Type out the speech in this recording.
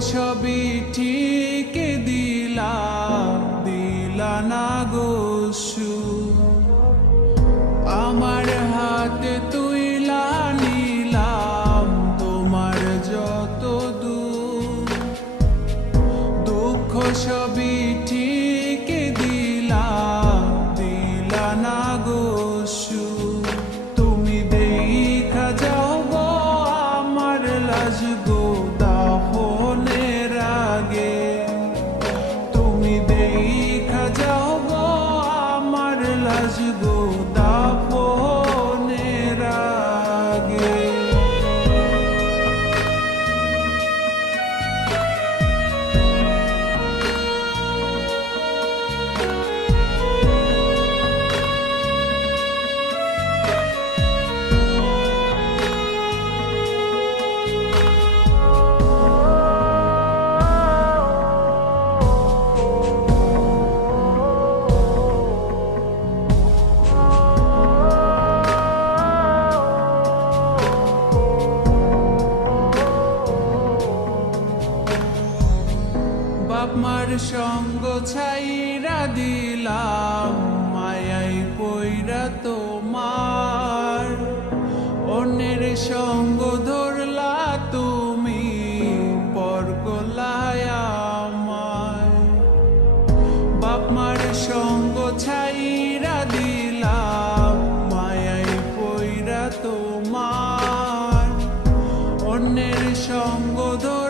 সবই ঠিক দিলা না গো সুখ। আমার হাতে তুইলা নিলাম তোমার যত দুঃখ সবই ঠিক দিলা না গো সুখ। তুমি দেখা যাও গো আমার লাজ গো দাফনের আগে, তুমি দেখা যাও গো আমার লাজ গো দাফনের আগে। বাপ মার সঙ্গ ছাইরা দিলাম মায়াই পইরা তোমার, অন্যের সঙ্গ ধরলা তুমি পর গলায় আমায়। বাপ মার সঙ্গ ছাইরা দিলাম মায়াই পইরা তোমার, অন্যের সঙ্গ ধর